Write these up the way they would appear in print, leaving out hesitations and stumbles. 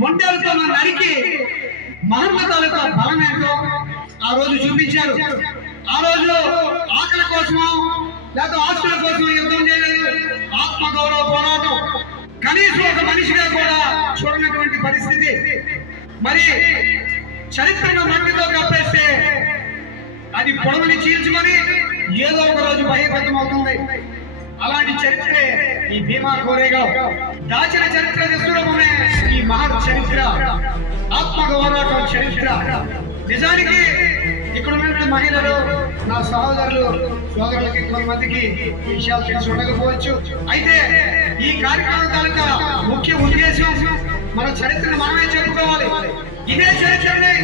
మొండలతో నరికి మహర్ల తాలూకా బలమేంటో ఆ రోజు చూపించారు. ఆ రోజు ఆకలి కోసమో లేదా ఆస్తుల కోసం యుద్ధం చేయలేదు, ఆత్మగౌరవ పోరాటం. కనీసం ఒక మనిషిగా కూడా చూడనటువంటి పరిస్థితి. మరి చరిత్రను మట్టితో కప్పేస్తే అది పొడవని చీల్చుకొని ఏదో ఒక రోజు బహిర్గతం అవుతుంది. అలాంటి చరిత్రే ఈ భీమా కోరేగావ్. దాచిన చరిత్ర విశ్వరూపమే ఈ మహత్ చరిత్ర, ఆత్మగౌరవ చరిత్ర. నిజానికి ఇక్కడ ఉన్నటువంటి మహిళలు, నా సహోదరులు సోదరులకి కొంతమందికి ఈ విషయాలు తెలిసి ఉండకపోవచ్చు. అయితే ఈ కార్యక్రమం తాలూకా ముఖ్య ఉద్దేశం మన చరిత్రను మనమే చెప్పుకోవాలి. ఇదే చరిత్రనే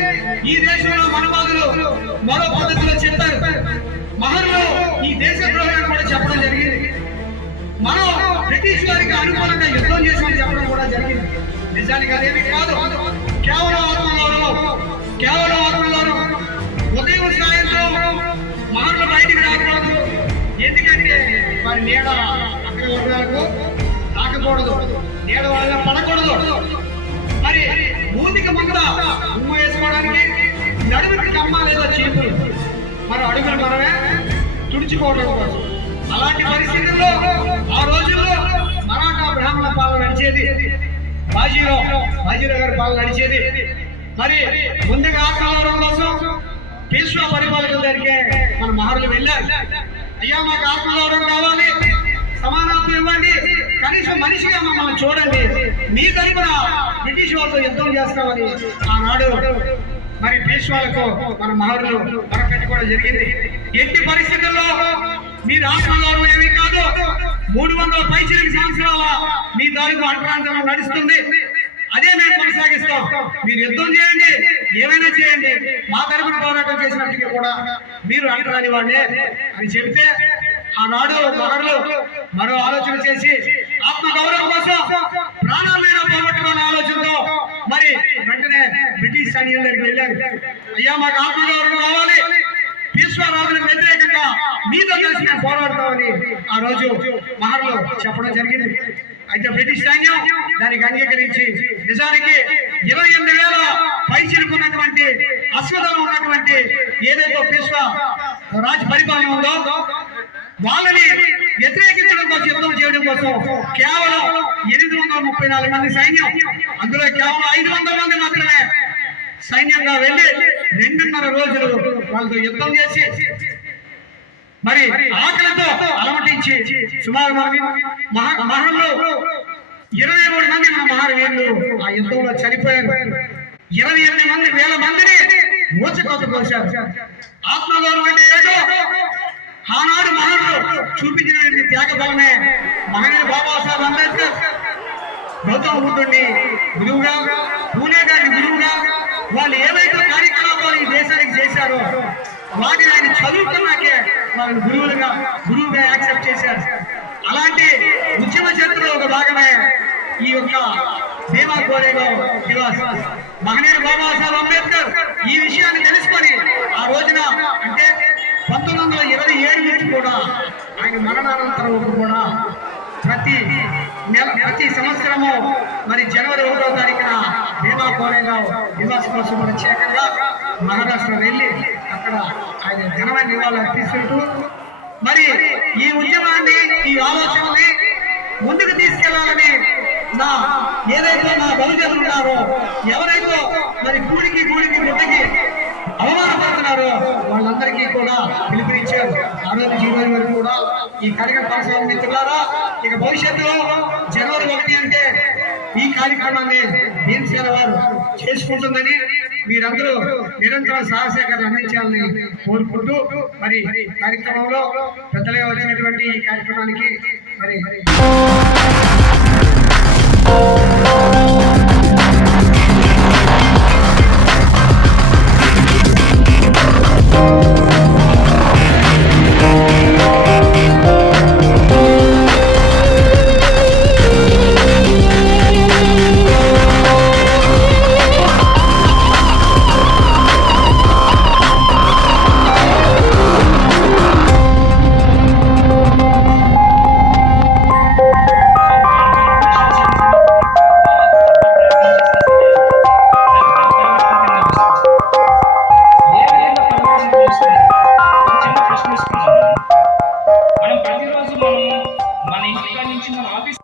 ఈ దేశంలో మనవాదులు మరో పద్ధతిలో చెప్పారు. మహర్లు ఈ దేశ ద్రోహాన్ని కూడా చెప్పడం జరిగింది. మనం బ్రిటిష్ వారికి అనుకూలంగా యుద్ధం చేసామని చెప్పడం కూడా జరిగింది. నిజానికి అదేమి కాదు, కేవలం ఆత్మగౌరవం, కేవలం ఆత్మగౌరవం. ఉదయం సాయంత్రం మహర్లు బయటికి రాకూడదు, ఎందుకంటే వారి నీడ అక్కడ వర్గాలకు తాకకూడదు, నీడ వాళ్ళ పడకూడదు. మరి మూతికి ముందర ఉమ్ము వేసుకోవడానికి నడుముకి కమ్మ లేదా చీపులు, మన అడుగులు మనమే తుడుచుకోవడం కోసం. అలాంటి పరిస్థితుల్లో ఆ రోజుల్లో మరాఠా బ్రాహ్మణ పాలన నడిచేది, బాజీరావు గారి పాలన నడిచేది. మరి ముందుగా ఆత్మగౌరవం కోసం పేష్వా పరిపాలకుల దగ్గరికే మన మహర్లు వెళ్ళారు. అయ్యా మాకు ఆత్మగౌరవం కావాలి, సమానత్వం ఇవ్వండి, కనీసం మనిషిగా మమ్మల్ని చూడండి, మీ తరపున బ్రిటిష్ వాళ్ళతో యుద్ధం చేస్తామని ఆనాడు మరి పేష్వాలకు మన మహర్లు మొరపెట్టుకోవడం జరిగింది. ఎట్టి పరిస్థితుల్లో మీరు ఆత్మగౌరవం ఏమీ కాదు, 300 పైచిలకు సంవత్సరాల మీ తాలూకు అంటరాంతరం నడుస్తుంది, అదే మేము కొనసాగిస్తాం. మీరు యుద్ధం చేయండి, ఏమైనా చేయండి, మా తరపున పోరాటం చేసినట్టుగా కూడా మీరు అంటరాని వాడే అని చెబితే ఆనాడు మహర్లు మరో ఆలోచన చేసి ఆత్మగౌరవం కోసం ప్రాణాలైనా పోగొట్టుకునే ఆలోచనతో మరి వెంటనే బ్రిటిష్ సైన్యం దగ్గరికి వెళ్ళారు. అయ్యా మాకు ఆత్మగౌరవం కావాలి, ఈశ్వరాజులకు వ్యతిరేకంగా మీతో కలిసి మేము పోరాడతామని ఆ రోజు మహర్లు చెప్పడం జరిగింది. అయితే బ్రిటిష్ సైన్యం దానికి అంగీకరించి నిజానికి 28,000 పైచిలుకున్నటువంటి అశ్వదం ఉన్నటువంటి ఏదైతే పేష్వా రాజు పరిపాలన ఉందో వాళ్ళని వ్యతిరేకించడం కోసం, యుద్ధం చేయడం కోసం కేవలం 834 మంది సైన్యం, అందులో కేవలం 500 మంది మాత్రమే సైన్యంగా వెళ్ళి 2.5 రోజులు వాళ్ళతో యుద్ధం చేసి మరి ఆకలితో అలమటించి సుమారు మహర్లు 23 మంది మన మహారవీరులు ఆ యుద్ధంలో చనిపోయారు. 28,000 మందిని ఊచకోత కోశారు. ఆత్మగౌరవం అంటే ఏదో ఆనాడు మహర్లు చూపించిన త్యాగ బలమే మహనీయుడు బాబాసాహెబ్ అంబేద్కర్ గౌతమ బుద్ధుడిని గురువుగా, పూలే గారిని గురువుగా, వాళ్ళు ఏవైతే కార్యకలాపాలు ఈ దేశానికి చేశారో వాటిని ఆయన చదువుకున్నాకే వాళ్ళని గురువుగా యాక్సెప్ట్ చేశారు. అలాంటి ఉద్యమ చరిత్రలో ఒక భాగమే ఈ యొక్క భీమా కోరేగావ్ దివాస్. మహనీయుడు బాబాసాహెబ్ అంబేద్కర్ ఈ విషయాన్ని తెలుసుకొని ఆ రోజున అంటే 1927 నుంచి కూడా ఆయన మరణానంతరం కూడా ప్రతి సంవత్సరము మరి జనవరి 1వ తారీఖున భీమా కోరేగావ్ దివాస్ కోసం ప్రత్యేకంగా మహారాష్ట్ర వెళ్ళి అక్కడ ఆయన ఘనమైన నివాళులు అర్పిస్తుంటూ మరి ఈ ఉద్యమాన్ని, ఈ ఆలోచనని ముందుకు తీసుకెళ్లాలని ఏదైతే నా బహుజనులు ఉన్నారో, ఎవరైతే మరి గూడికి గుడ్డకి అవమానపడుతున్నారో వాళ్ళందరికీ కూడా పిలుపునిచ్చారు. ఆ రోజు జీవన వరకు కూడా ఈ కార్యక్రమం కొనసాగిస్తున్నారా. ఇక భవిష్యత్తులో జనవరి 1 అంటే ఈ కార్యక్రమాన్ని భీమసేన వారు చేసుకుంటుందని మీరందరూ నిరంతరం సహకారం అందించాలని కోరుకుంటూ మరి కార్యక్రమంలో పెద్దలుగా వచ్చినటువంటి ఈ కార్యక్రమానికి నుంచి మన ఆఫీస్